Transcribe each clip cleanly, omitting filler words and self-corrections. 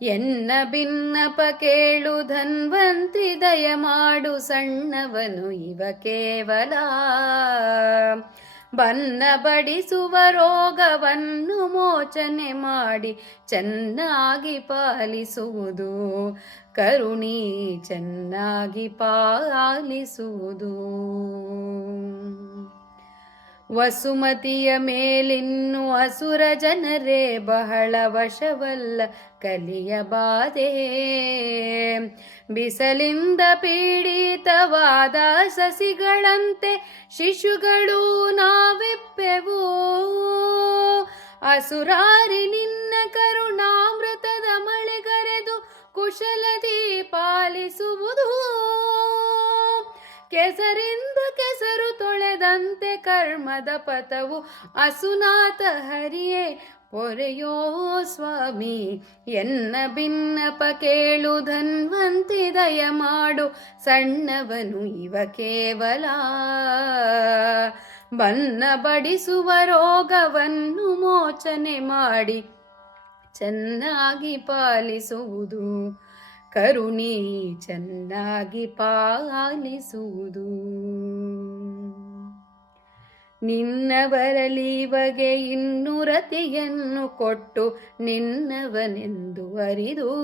ಎನ್ನ ಬಿನ್ನಪ ಕೇಳು ಧನ್ವಂತ್ರಿ ದಯ ಮಾಡು ಸಣ್ಣವನು ಇವ ಕೇವಲ ಬನ್ನ ಬಡಿಸುವ ರೋಗವನ್ನು ಮೋಚನೆ ಮಾಡಿ ಚೆನ್ನಾಗಿ ಪಾಲಿಸುವುದು ಕರುಣಿ ಚೆನ್ನಾಗಿ ಪಾಲಿಸುವುದು. ವಸುಮತಿಯ ಮೇಲಿನ್ನು ಅಸುರ ಜನರೇ ಬಹಳ ವಶವಲ್ಲ ಕಲಿಯ ಬಾಧೆ ಬಿಸಲಿಂದ ಪೀಡಿತವಾದ ಸಸಿಗಳಂತೆ ಶಿಶುಗಳು ನಾವೆಪ್ಪೆವು ಅಸುರಾರಿ ನಿನ್ನ ಕರುಣಾಮೃತದ ಮಳೆಗರೆದು ಕುಶಲದಿ ಪಾಲಿಸುವುದು ಕೆಸರಿಂದ ಕೆಸರು ತೊಳೆದಂತೆ ಕರ್ಮದ ಪಥವು ಅಸುನಾಥ ಹರಿಯೇ ಪೊರೆಯೋ ಸ್ವಾಮಿ ಎನ್ನ ಬಿನ್ನಪ ಕೇಳು ಧನ್ವಂತಿ ದಯ ಮಾಡು ಸಣ್ಣವನು ಇವ ಕೇವಲ ಬನ್ನ ಬಡಿಸುವ ರೋಗವನ್ನು ಮೋಚನೆ ಮಾಡಿ ಚೆನ್ನಾಗಿ ಪಾಲಿಸುವುದು ಕರುಣಿ ಚೆನ್ನಾಗಿ ಪಾಲಿಸುವುದು. ನಿನ್ನವರಲಿವಗೆ ಇನ್ನುರತಿಯನ್ನು ಕೊಟ್ಟು ನಿನ್ನವನೆಂದು ಅರಿದು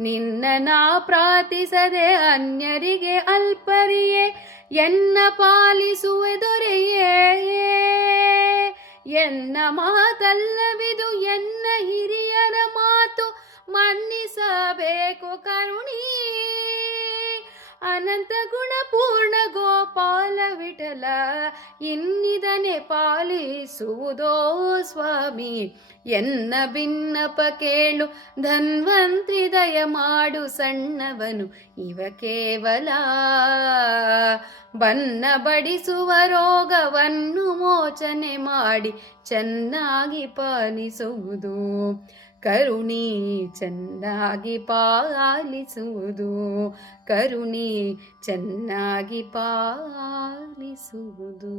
ನಿನ್ನ ನಾ ಪ್ರಾರ್ಥಿಸದೆ ಅನ್ಯರಿಗೆ ಅಲ್ಪರಿಯೇ ಎನ್ನ ಪಾಲಿಸುವೆ ದೊರೆಯೇ ಎನ್ನ ಮಾತಲ್ಲವಿದು ಎನ್ನ ಹಿರಿಯರ ಮಾತು ಮನ್ನಿಸಬೇಕು ಕರುಣಿ ಅನಂತ ಗುಣ ಪೂರ್ಣ ಗೋಪಾಲ ವಿಠಲ ಇನ್ನಿದನೆ ಪಾಲಿಸುವುದೋ ಸ್ವಾಮಿ ಎನ್ನ ಬಿನ್ನಪ ಕೇಳು ಧನ್ವಂತ್ರಿ ದಯ ಮಾಡು ಸಣ್ಣವನು ಇವ ಕೇವಲ ಬನ್ನ ಬಡಿಸುವ ರೋಗವನ್ನು ಮೋಚನೆ ಮಾಡಿ ಚೆನ್ನಾಗಿ ಪಾಲಿಸುವುದು ಕರುಣಿ ಚೆನ್ನಾಗಿ ಪಾಲಿಸುವುದು ಕರುಣಿ ಚೆನ್ನಾಗಿ ಪಾಲಿಸುವುದು.